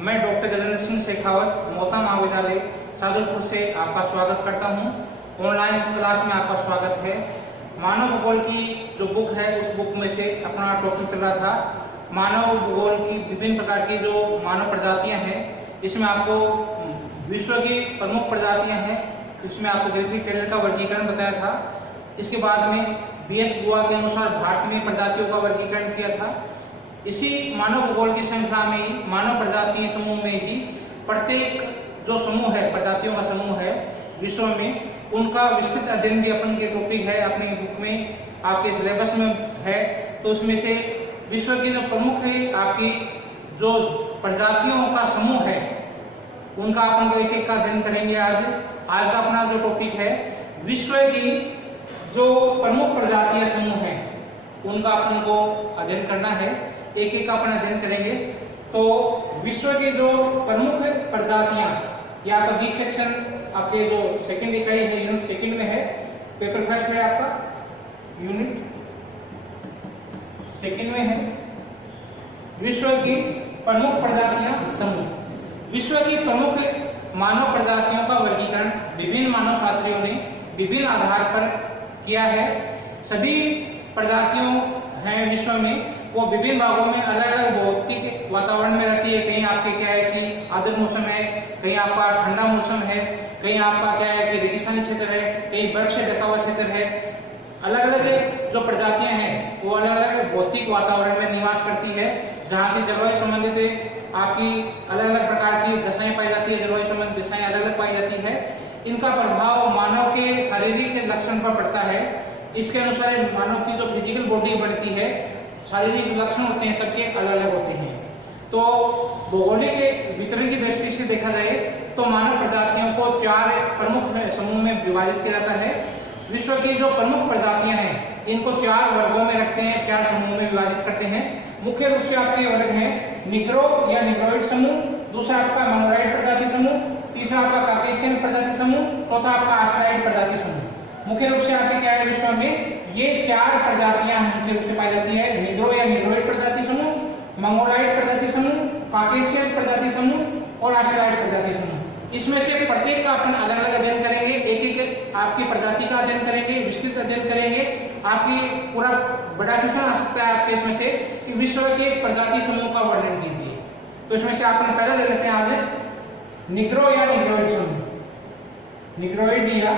मैं डॉक्टर गजेंद्र सिंह शेखावत मोता महाविद्यालय सादुलपुर से आपका स्वागत करता हूं। ऑनलाइन क्लास में आपका स्वागत है। मानव भूगोल की जो बुक है उस बुक में से अपना टॉपिक चल रहा था मानव भूगोल की विभिन्न प्रकार की जो मानव प्रजातियां हैं। इसमें आपको विश्व की प्रमुख प्रजातियां हैं, इसमें आपको ग्रिफिथ टेलर का वर्गीकरण बताया था। इसके बाद में बीएस गुहा के अनुसार भारत में प्रजातियों का वर्गीकरण किया था। इसी मानव भूगोल की श्रृंखला में ही मानव प्रजाति समूह में ही प्रत्येक जो समूह है, प्रजातियों का समूह है विश्व में, उनका विस्तृत अध्ययन भी अपन के टॉपिक है, अपनी बुक में आपके सिलेबस में है। तो उसमें से विश्व की जो प्रमुख है आपकी जो प्रजातियों का समूह है उनका अपन को एक एक का अध्ययन करेंगे। आज का अपना जो टॉपिक है विश्व की जो प्रमुख प्रजातियां समूह है उनका अपन को अध्ययन करना है, एक एक का अपन अध्ययन करेंगे। तो विश्व की जो प्रमुख प्रजातियां, या आपका बी सेक्शन आपके जो सेकंड इकाई है यूनिट सेकंड में है, पेपर फर्स्ट है आपका यूनिट सेकंड में है विश्व की प्रमुख प्रजातियां समूह। विश्व की प्रमुख मानव प्रजातियों का वर्गीकरण विभिन्न मानव शास्त्रियों ने विभिन्न आधार पर किया है। सभी प्रजातियों हैं विश्व में, वो विभिन्न भागों में अलग अलग भौतिक वातावरण में रहती है। कहीं आपके क्या है कि आर्द्र मौसम है, कहीं आपका ठंडा मौसम है, कहीं आपका क्या है कि रेगिस्तानी क्षेत्र है, कहीं बर्फ से ढका हुआ क्षेत्र है। अलग अलग जो प्रजातियां हैं वो अलग अलग भौतिक वातावरण में निवास करती है, जहाँ की जलवायु संबंधित आपकी अलग अलग प्रकार की दशाएं पाई जाती है, जलवायु संबंधित दशाएं अलग अलग पाई जाती है। इनका प्रभाव मानव के शारीरिक लक्षण पर पड़ता है। इसके अनुसार मानव की जो फिजिकल बॉडी बनती है, शारीरिक लक्षण होते हैं सबके अलग अलग होते हैं। तो भौगोलिक वितरण की दृष्टि से देखा जाए तो मानव प्रजातियों को चार प्रमुख समूह में विभाजित किया जाता है। विश्व की जो प्रमुख प्रजातियां हैं इनको चार वर्गों में रखते हैं, चार समूह में विभाजित करते हैं। मुख्य रूप से आपके वर्ग हैं निग्रो या निग्रोइड समूह, दूसरा आपका मंगोलॉइड प्रजाति समूह, तीसरा आपका काकेशियन प्रजाति समूह, चौथा आपका ऑस्ट्रेलियाइड प्रजाति समूह। मुख्य रूप से आपके क्या है विश्व में ये चार प्रजातियां मुख्य रूप से पाई जाती है, निग्रो या निग्रोइड प्रजाति समूह, मंगोलॉइड प्रजाति समूह, काकेशियन प्रजाति समूह और ऑस्ट्रेलियाइड प्रजाति समूह। इसमें से प्रत्येक का अपन अलग अलग अध्ययन करेंगे, एक एक आपकी प्रजाति का अध्ययन करेंगे, विस्तृत अध्ययन करेंगे। आपकी पूरा बड़ा क्वेश्चन आ सकता है आपके इसमें से कि विश्व के प्रजाति समूह का वर्णन कीजिए। तो इसमें से आपने पहले ले लेते हैं आज निग्रो या निग्रोइड समूह। निग्रोइड या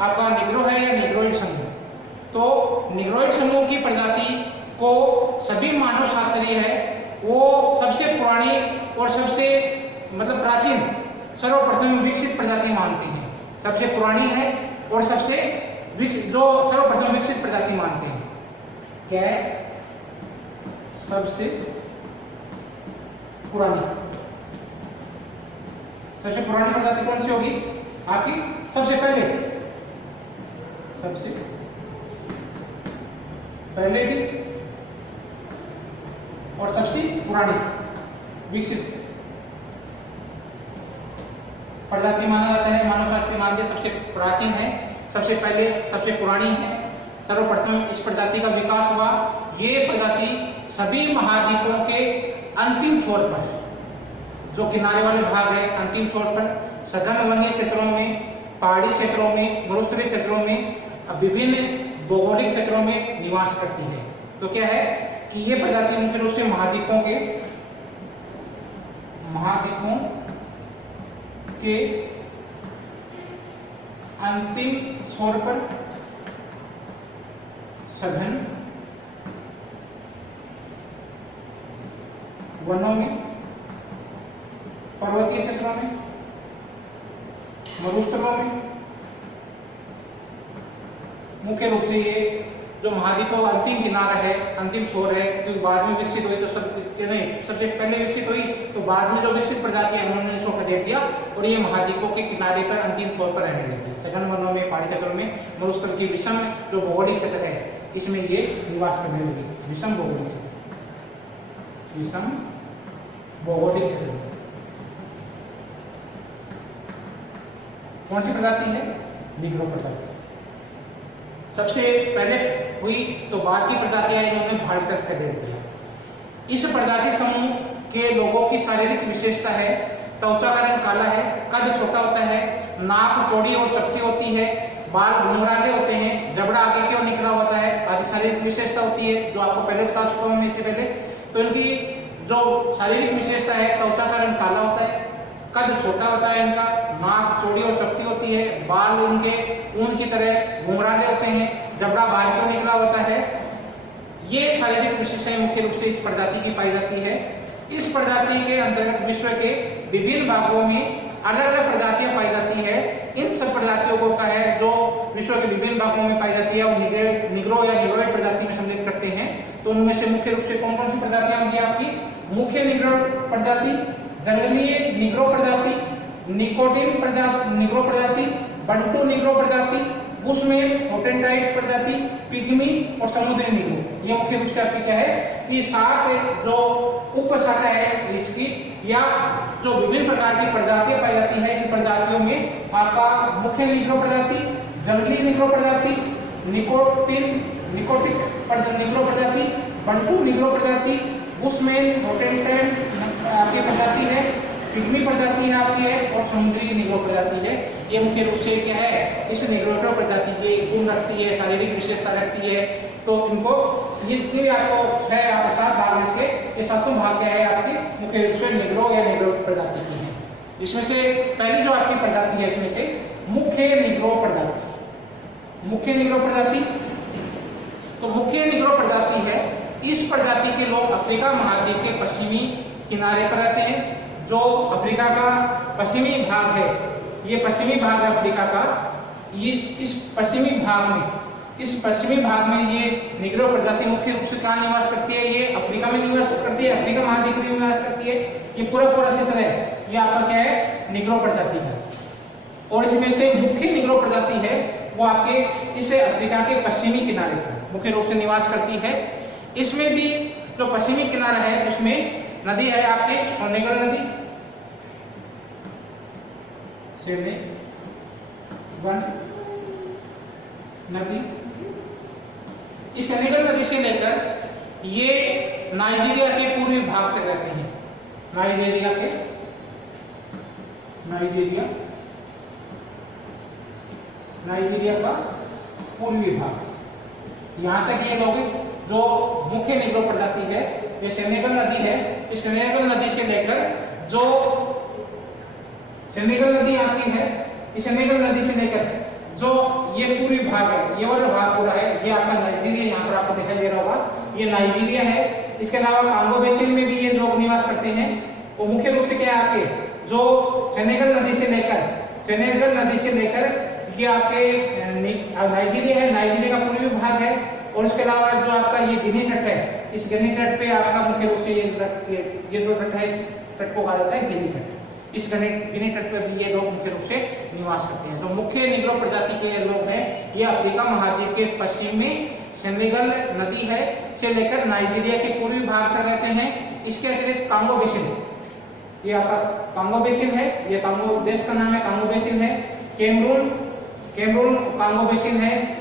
आपका निग्रो है या निग्रोइड समूह। तो निग्रोइड समूह की प्रजाति को सभी मानव शास्त्रीय है वो सबसे पुरानी और सबसे प्राचीन सर्वप्रथम विकसित प्रजाति मानते हैं। सबसे पुरानी है और सबसे जो सर्वप्रथम विकसित प्रजाति मानते हैं। क्या है सबसे पुरानी? सबसे पुरानी प्रजाति कौन सी होगी आपकी? सबसे पहले भी और सबसे पुरानी विकसित प्रजाति माना जाता है। मानव शास्त्र मानते सबसे प्राचीन है, सबसे पहले, सबसे पुरानी है, सर्वप्रथम इस प्रजाति का विकास हुआ। ये प्रजाति सभी महाद्वीपों के अंतिम छोर पर, जो किनारे वाले भाग है, अंतिम छोर पर सघन वन्य क्षेत्रों में, पहाड़ी क्षेत्रों में, मरुस्थलीय क्षेत्रों में, विभिन्न भौगोलिक क्षेत्रों में निवास करती है। तो क्या है कि ये प्रजाति मुख्य रूप से महाद्वीपों के अंतिम छोर पर सघन वनों में, पर्वतीय क्षेत्रों में, मरुस्थलों में, मुख्य रूप से ये जो महाद्वीपों का अंतिम किनारा है, अंतिम छोर है, क्योंकि बाद में विकसित हुई तो सबसे पहले विकसित हुई तो बाद में जो विकसित प्रजाति है उन्होंने इसको खदेड़ दिया और ये महाद्वीपों के किनारे पर अंतिम छोर पर रहने लगी। सघन वनों में, पहाड़ी क्षेत्रों में, मरुस्थल की विषम जो भौगोलिक क्षेत्र है इसमें ये निवास करने लगी। विषम भौगोलिक क्षेत्र कौन सी प्रजाति है? निग्रो प्रजाति। सबसे पहले हुई तो बाद की प्रजातियां इन्होंने भारत तक खदेड़ दिया। इस प्रजाति समूह के लोगों की शारीरिक विशेषता है, त्वचा का रंग काला है, कद छोटा होता है, नाक चौड़ी और चपटी होती है, बाल घुंघराले होते हैं, जबड़ा आगे की ओर निकला होता है, आदि शारीरिक विशेषता होती है जो आपको पहले बता चुका हूं इससे पहले। तो इनकी जो शारीरिक विशेषता है, त्वचा का रंग काला होता है, कद छोटा होता है इनका, नाक चौड़ी और चपटी होती है, बाल इनके ऊन की तरह घुंघराले होते हैं, जबड़ा बाहर की ओर निकला होता है। ये शारीरिक विशेषताएं मुख्य रूप से इस प्रजाति की पाई जाती है। इस प्रजाति के अंतर्गत विश्व के विभिन्न भागों में अलग अलग प्रजातियां पाई जाती है। इन सब प्रजातियों को का है जो विश्व के विभिन्न भागों में पाई जाती है और निग्रो या निग्रोइड प्रजाति में सम्मिलित करते हैं। तो उनमें से मुख्य रूप से कौन कौन सी प्रजातियां होंगी आपकी? मुख्य निग्रो प्रजाति, जंगली निग्रो प्रजाति, निकोटिन प्रजाति, निग्रो प्रजाति, बंटू निग्रो प्रजाति, बुशमैन, होटेंटाइट प्रजाति, पिग्मी और समुद्री निग्रो। ये मुख्य रूप से आपकी क्या है कि 7 जो उपशाखा है इसकी या जो विभिन्न प्रकार की प्रजातियां पाई जाती है। इन प्रजातियों में आपका मुख्य निग्रो प्रजाति, जंगली निग्रो प्रजाति, निकोटिक निग्रो प्रजाति, बंटू निग्रो प्रजाति, बुशमैन, होटेंटाइट आपकी प्रजाति है, पिग्मी प्रजाति है आपकी है और समुद्री निग्रो प्रजाति है। ये मुख्य रूप से क्या है इस निग्रो प्रजाति के गुण रखती है, शारीरिक विशेषता रखती है। तो इनको ये जितने भी आपको 6 या 7 भाग इसके, ये सातों भाग क्या है आपके मुख्य रूप से निग्रो या निग्रो प्रजाति की है। इसमें से पहली जो आपकी प्रजाति है इसमें से मुख्य निग्रो प्रजाति। मुख्य निग्रो प्रजाति तो मुख्य निग्रो प्रजाति है, इस प्रजाति के लोग अफ्रीका महाद्वीप के पश्चिमी किनारे पर रहते हैं। जो अफ्रीका का पश्चिमी भाग है, ये पश्चिमी भाग है अफ्रीका का, ये इस पश्चिमी भाग में ये निग्रो प्रजाति मुख्य रूप से कहाँ निवास करती है? ये अफ्रीका में निवास करती है, अफ्रीका महाद्वीप में निवास करती है। ये पूरा क्षेत्र है ये आपका क्या है निग्रो प्रजाति है। और इसमें से मुख्य निग्रो प्रजाति है वो आपके इस अफ्रीका के पश्चिमी किनारे पर मुख्य रूप से निवास करती है। इसमें भी जो पश्चिमी किनारा है उसमें नदी है आपके सेनेगल नदी, सेनेगल नदी। इस सेनेगल नदी से लेकर ये नाइजीरिया के पूर्वी भाग तक रहते हैं। नाइजीरिया का पूर्वी भाग, यहाँ तक ये लोग जो मुख्य निग्रो प्रजाति है ये सेनेगल नदी है। इस सेनेगल नदी से लेकर जो सेनेगल नदी आपकी है, इस सेनेगल नदी से लेकर जो ये पूर्वी भाग है, ये वाला भाग पूरा है, ये आपका नाइजीरिया, यहाँ पर आपको दिखाई दे रहा होगा ये नाइजीरिया है। इसके अलावा कांगो बेसिन में भी ये लोग निवास करते हैं। वो मुख्य रूप से क्या है आपके जो सेनेगल नदी से लेकर ये आपके नाइजीरिया है, नाइजीरिया का पूर्वी भाग है। और इसके अलावा जो आपका ये गिनी तट है, इस गिनी तट पे आपका मुख्य रूप से ये जो तट है, इस तट को कहा जाता है गिनी तट। इस गिनी तट पे भी ये लोग मुख्य रूप से निवास करते हैं। तो मुख्य निग्रो प्रजाति के लोग हैं ये अफ्रीका महाद्वीप के पश्चिम में सेनेगल नदी है से लेकर नाइजीरिया के पूर्वी भाग तक रहते हैं। इसके अतिरिक्त कांगो बेसिन, ये आपका कांगो बेसिन है, ये कांगो देश का नाम है, कांगो बेसिन है। कैमरून कांगो बेसिन है।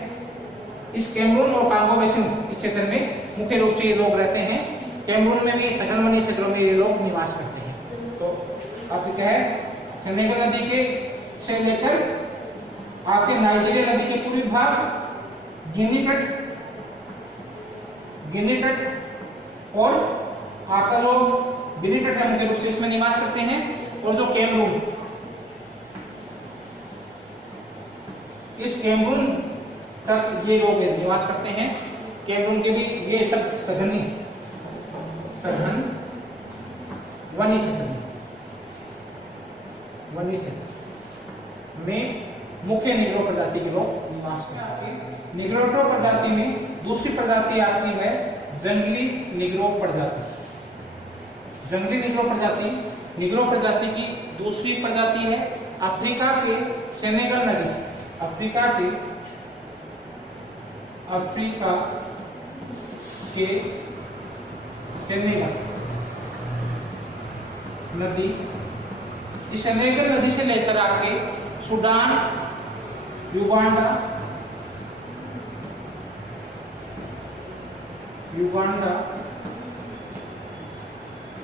इस कैमरून और कांगो बेसिन इस क्षेत्र में मुख्य रूप से ये लोग रहते हैं। कैमरून में भी संगलमनी क्षेत्रों में ये लोग निवास करते हैं। तो आपको क्या है सेनेगल नदी के से लेकर आपके नाइजीरिया नदी के पूर्वी भाग, गिनी तट और आपका लोग गिनी तट का मुख्य रूप से इसमें निवास करते हैं। और जो कैमरून, इस कैमरून तक ये लोग निवास करते हैं। कैमरून के भी ये सब सघन वनी क्षेत्र में मुख्य निग्रो प्रजाति के लोग निवास करते हैं। निग्रो प्रजाति में दूसरी प्रजाति आती है जंगली निग्रो प्रजाति। जंगली निग्रो प्रजाति की दूसरी प्रजाति है अफ्रीका के सेनेगल नदी, अफ्रीका के सेनेगल नदी। इस सेनेगल नदी से लेकर आपके सूडान, युगांडा,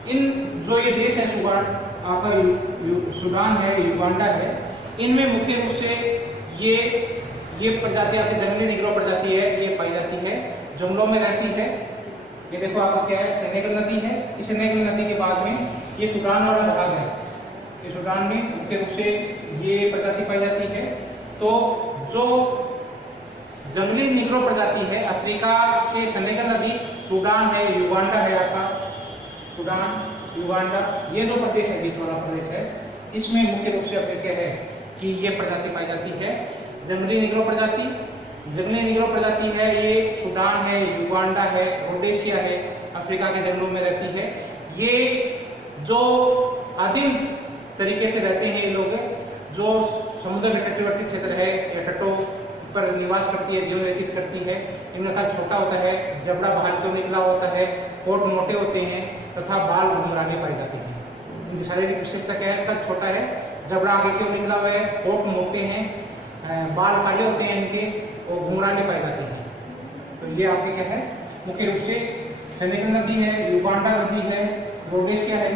इन जो ये देश है आपका सूडान है, युगांडा है, इनमें मुख्य रूप से ये प्रजाति आपके जंगली निग्रो प्रजाति है, ये पाई जाती है, जंगलों में रहती है। ये देखो आपका क्या है, सेनेगल नदी है। इस सेनेगल नदी के बाद में ये सूडान वाला भाग है, ये सूडान में मुख्य रूप से ये प्रजाति पाई जाती है। तो जो जंगली निग्रो प्रजाति है अफ्रीका के सेनेगल नदी, सूडान है, युगांडा है आपका, सूडान युगांडा, ये जो प्रदेश है, बीच वाला प्रदेश है, इसमें मुख्य रूप से आपके क्या है कि ये प्रजाति पाई जाती है, जंगली निग्रो प्रजाति। जंगली निग्रो प्रजाति है, ये सूडान है, युगांडा है, रोडेशिया है, अफ्रीका के जंगलों में रहती है। ये जो आदिम तरीके से रहते हैं ये लोग, जो समुद्र के तटवर्ती क्षेत्र है या तटों पर निवास करती है, जीवन व्यतीत करती है। इनका कद छोटा होता है, जबड़ा बाहर क्यों निकला होता है, होठ मोटे होते हैं तथा बाल घुंघराले पाए जाते हैं। इनकी शारीरिक विशेषता क्या है, कद छोटा है, जबड़ा आगे क्यों निकला हुआ है, होठ मोटे हैं, बाल काले होते हैं इनके और घुंघराले पाए जाते हैं। तो ये आपके क्या है, मुख्य रूप से सेनेगल नदी है, युगांडा नदी है, रोडेशिया है,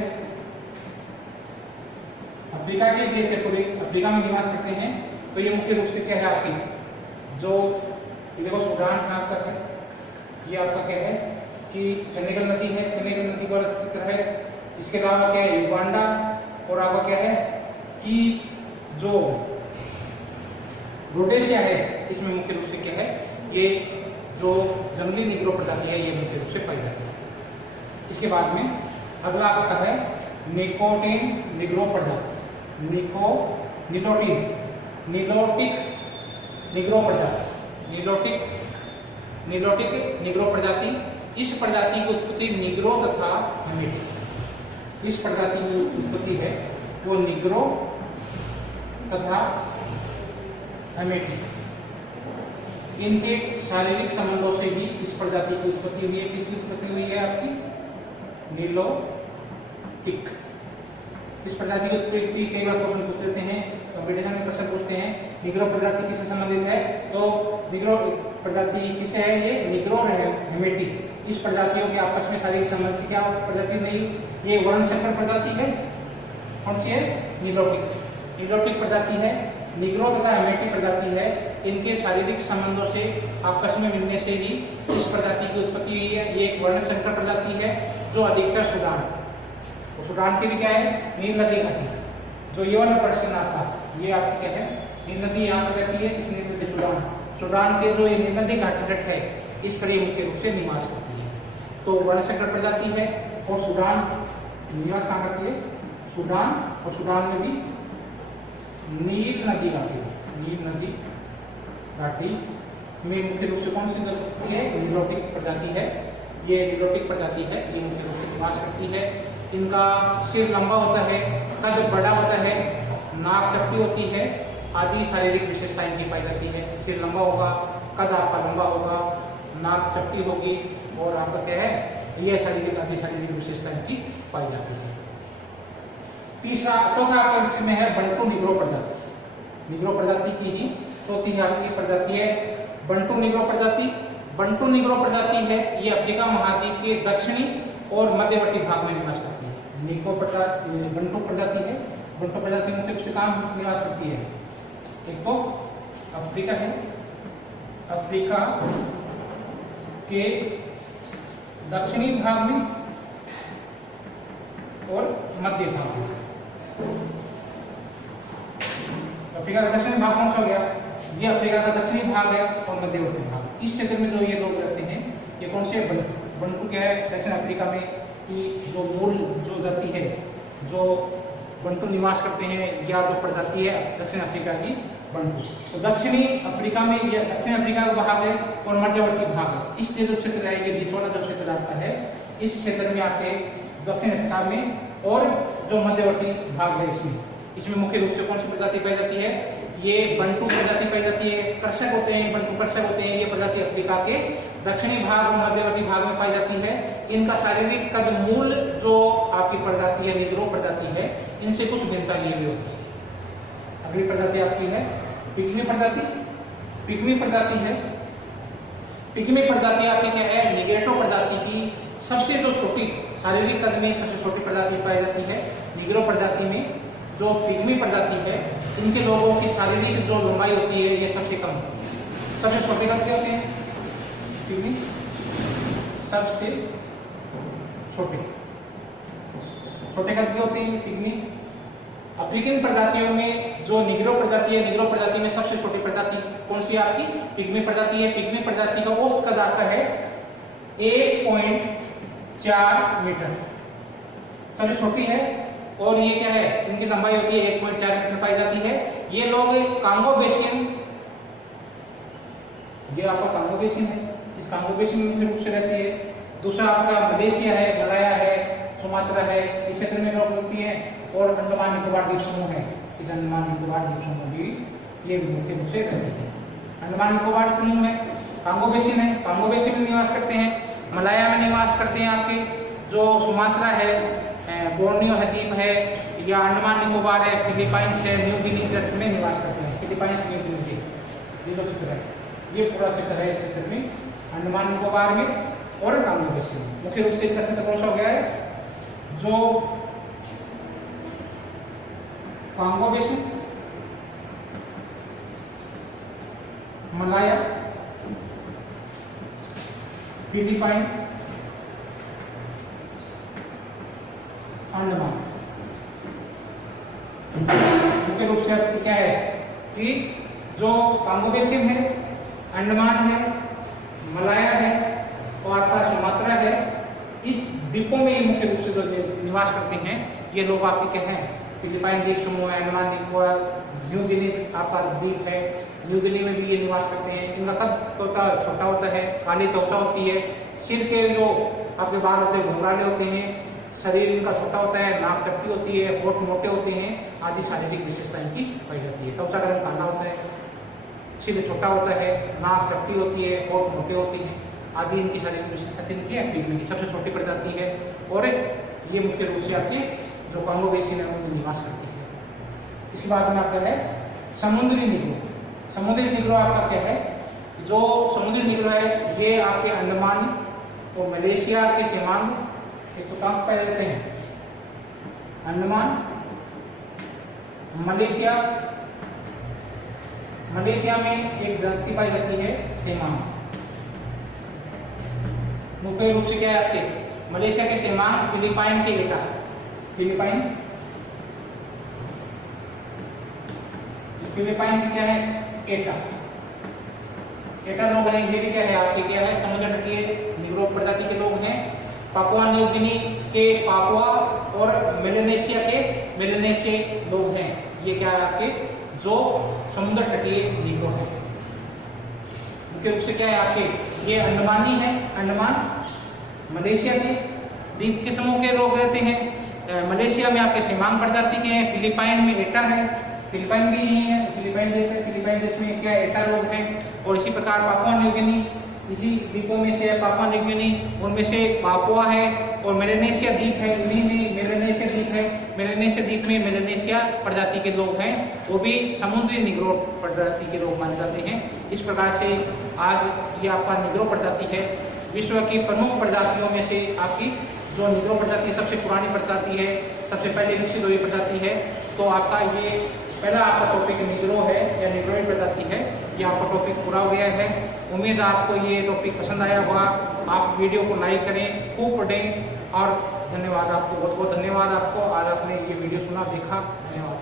अफ्रीका के जैसे पूरे अफ्रीका में निवास करते हैं। तो ये मुख्य रूप से क्या है आपकी, जो देखो सूडान आपका है, ये आपका क्या है कि सेनेगल नदी है, सेनेगल नदी वाला क्षेत्र है। इसके अलावा क्या है, युगांडा, और आपका क्या है कि जो रोडेशिया है, इसमें मुख्य रूप से क्या है, ये जो जंगली निग्रो प्रजाति है, ये मुख्य रूप से पाई जाती है। इसके बाद में अगला आपका है निकोटिन निग्रो प्रजाति, निलोटिक निग्रो प्रजाति, निलोटिक निग्रो प्रजाति। इस प्रजाति की उत्पत्ति निग्रो तथा हेमेटिक, इस प्रजाति की उत्पत्ति है वो निग्रो तथा हेमेटिक, इनके शारीरिक संबंधों से ही इस प्रजाति की उत्पत्ति हुई है। किसकी उत्पत्ति हुई है आपकी, निलोटिक। इस प्रजाति की उत्पत्ति कई बार क्वेश्चन पूछ लेते हैं, कॉम्पिटिशन में प्रश्न पूछते हैं, निग्रो प्रजाति किससे संबंधित है, तो निग्रो प्रजाति किसे है, ये निग्रो और हेमेटिक। इस प्रजातियों के आपस में शारीरिक संबंध से क्या प्रजाति नहीं, ये वर्णशंकर प्रजाति है। कौन सी है, निलोटिक, निलोटिक प्रजाति है। निग्रो तथा हेमेटिक प्रजाति है, इनके शारीरिक संबंधों से आपस में मिलने से ही इस प्रजाति की उत्पत्ति हुई है। ये एक वर्णशंकर प्रजाति है जो अधिकतर सूडान, तो सूडान की भी क्या है, नील नदी घाटी, जो ये वाला प्रश्न आता है, ये आपकी क्या है, नील नदी यहाँ पर रहती है, इस नील नदी सूडान, सूडान के जो ये नील नदी घाटी तट है, इस पर ये मुख्य रूप से निवास करती है। तो वर्णशंकर प्रजाति है, और सूडान निवास कहाँ करती है, सूडान, और सूडान में भी नील नदी घाटी, नील नदी घाटी में मुख्य रूप से कौन सी होती है, निलोटिक प्रजाति है। ये निलोटिक प्रजाति है, ये मुख्य रूप से निवास करती है। इनका सिर लंबा होता है, कद बड़ा होता है, नाक चपटी होती है, आदि शारीरिक विशेषताएं इनकी पाई जाती है। सिर लंबा होगा, कद आपका लंबा होगा, नाक चपटी होगी, और आपका क्या है, ये शारीरिक आदि शारीरिक विशेषताएं इनकी पाई जाती है। चौथा आपका इसमें है बंटू निग्रो प्रजाति, निग्रो प्रजाति की ही चौथी आपकी प्रजाति है बंटू निग्रो प्रजाति। बंटू निग्रो प्रजाति है, ये अफ्रीका महाद्वीप के दक्षिणी और मध्यवर्ती भाग में निवास करती है। निग्रो प्रजाति बंटू प्रजाति है, बंटू प्रजाति मुख्य रूप से कहाँ निवास करती है, एक तो अफ्रीका है, अफ्रीका के दक्षिणी भाग में और मध्य भाग में। अफ्रीका का दक्षिणी भाग कौन सा हो गया, ये अफ्रीका का दक्षिणी भाग है, और मध्यवर्ती भाग, इस क्षेत्र में जो ये लोग रहते हैं, ये कौन से बंटू क्या है, दक्षिण अफ्रीका में की जो मूल जो जाति है, जो बंटू निवास करते हैं, या जो प्रजाति है दक्षिण अफ्रीका की बंटू। तो दक्षिणी अफ्रीका में ये दक्षिण अफ्रीका का भाग है, और मध्यवर्ती भाग है। इस जो क्षेत्र है, ये बीच वाला जो क्षेत्र आता है, इस क्षेत्र में आके दक्षिण अफ्रीका में, और जो मध्यवर्ती भाग है इसमें मुख्य रूप से कौन सी प्रजाति पाई जाती है, ये बंटू प्रजाति पाई जाती है। कृषक होते हैं, बंटू कृषक होते हैं, ये प्रजाति अफ्रीका के दक्षिणी भाग और मध्यवर्ती भाग में पाई जाती है। इनका शारीरिक कद मूल जो आपकी प्रजाति है, निग्रो प्रजाति है, इनसे कुछ भिन्नता लिए हुए होती है। अगली प्रजाति आपकी है पिग्मी प्रजाति, पिग्मी प्रजाति है। पिग्मी प्रजाति आपकी क्या है, निग्रेटो प्रजाति की सबसे जो छोटी शारीरिक कद में सबसे छोटी प्रजाति पाई जाती है। निग्रो प्रजाति में जो पिग्मी प्रजाति है, इनके लोगों की शारीरिक जो लंबाई होती है ये सबसे कम होती है। सबसे छोटे कद के होते हैं पिग्मी, सबसे छोटे कद के होते हैं पिग्मी। अफ्रीकन प्रजातियों में जो निग्रो प्रजाति है, निग्रो प्रजाति में सबसे छोटी प्रजाति कौन सी है आपकी? पिग्मी प्रजाति है। पिग्मी प्रजाति का औसत कद आपका है 1.4 मीटर, सबसे छोटी है। और ये क्या है, इनकी लंबाई होती है 1.4 मीटर पाई जाती है। ये लोग कांगो बेसिन, ये आपका कांगो बेसिन है, इस कांगो बेसिन में मुख्य रूप से रहती है। दूसरा आपका मलेशिया है, मलाया है, सुमात्रा है, इस क्षेत्र में लोग रहती है। और अंडमान निकोबार द्वीप समूह है, इस अंडमान निकोबार द्वीप समूह भी ये मुख्य रूप से रहती है। अंडमान निकोबार समूह है, कांगो बेसिन है, कांगो बेसिन में निवास करते हैं। मलाया में निवास करते हैं आपके जो सुमात्रा है, बोर्नियो द्वीप है, या अंडमान निकोबार है, फिलीपाइंस है, न्यू गिनी तट में निवास करते हैं। फिलीपाइंस, न्यू गिनी ये जो क्षेत्र है, ये पूरा क्षेत्र है। इस क्षेत्र में अंडमान निकोबार में और कांगो बेसिन मुख्य रूप से इनका क्षेत्र कौन सा हो गया है? जो कांगो बेसिन, मलाया, फिलीपाइन, अंडमान। मुख्य रूप से आपकी क्या है कि जो कांगो बेसिन है, अंडमान है, मलाया है और आपका सुमात्रा है, इस द्वीपों में ही मुख्य रूप से जो निवास करते हैं ये लोग आपके क्या हैं? फिलीपाइन द्वीप समूह है, अंडमान निकोबार, न्यू गिनी आपका द्वीप है, न्यू गिनी में भी ये निवास करते हैं। इनका कद छोटा होता है, काली त्वचा होती है, सिर के जो आपके बाल होते हैं घुंघराले होते हैं, शरीर इनका छोटा होता है, नाक चपटी होती है, होठ मोटे होते हैं, आदि शारीरिक विशेषता इनकी पाई जाती है। त्वचा का रंग काला होता है, सिर छोटा होता है, नाक चपटी होती है, होठ मोटे होते हैं, आदि इनकी शारीरिक विशेषता इनकी है। पिग्मी की सबसे छोटी प्रजाति है और ये मुख्य रूप से आपके जो कांगो बेसिन है उनमें निवास करती है। इसके बाद में आपका है समुद्री निग्रो। समुद्री निग्रो आपका क्या है? जो समुद्री निग्रो है ये आपके अंडमान और मलेशिया के सीमांत तो कहाँ पाए जाते हैं? अंडमान, मलेशिया, मलेशिया में एक दंती पाई जाती है सीमांत। मुख्य रूप से क्या है आपके? मलेशिया के सीमांत, फिलीपाइन के एटा, फिलीपाइन की क्या है? एटा। एटा लोग हैं, ये भी क्या है आपके क्या है? समुद्र तटीय निग्रो प्रजाति के लोग हैं। पापुआ न्यू गिनी के पापुआ और मेलेनेशिया के मेलेनेशिया लोग हैं। ये क्या है आपके? जो समुद्र तटीय निग्रो है। मुख्य रूप से क्या है आपके? ये अंडमानी है, अंडमान, मलेशिया के द्वीप के समूह के लोग रहते हैं। मलेशिया में आपके सीमांत प्रजाति के हैं। फिलीपाइन में एटा है, फिलीपाइन भी यही है, फिलीपाइन देश है, फिलीपाइन देश में क्या एटा लोग हैं। और इसी प्रकार पापुआ न्यू गिनी इसी द्वीपों में से है। पापुआ न्यू गिनी उनमें से पापुआ है और मेलेनेशिया द्वीप है, इन्हीं में मेलेनेशिया द्वीप है। मेलेनेशिया द्वीप में मेलेनेशिया प्रजाति के लोग हैं, वो भी समुद्री निग्रो प्रजाति के लोग माने जाते हैं। इस प्रकार से आज ये आपका निग्रो प्रजाति है। विश्व की प्रमुख प्रजातियों में से आपकी जो निग्रो प्रजाति सबसे पुरानी प्रजाति है, सबसे पहले विकसित हुई प्रजाति है। तो आपका ये पहला आपका टॉपिक निग्रो है या निग्रोइड प्रजाति है। ये आपका टॉपिक पूरा हो गया है। उम्मीद है आपको ये टॉपिक पसंद आया होगा। आप वीडियो को लाइक करें, खूब पढ़ें और धन्यवाद आपको, बहुत बहुत धन्यवाद आपको। आज आपने ये वीडियो सुना, देखा, धन्यवाद।